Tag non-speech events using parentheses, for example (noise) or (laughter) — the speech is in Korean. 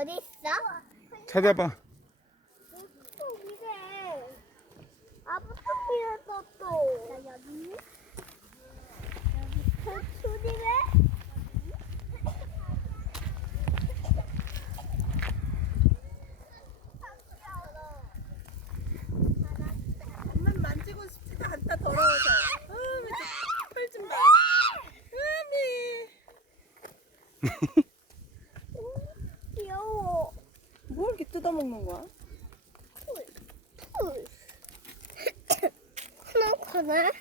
어디 있어? 찾아봐. 이게 아부터피에서 또 여기 여기 수집에 엄만 만지고 싶지도 않다 더러워서. 으미 털좀 봐. 으미. 귀여워. 뭘 이렇게 뜯어먹는 거야? 풀. 풀. (coughs) 하나 하나.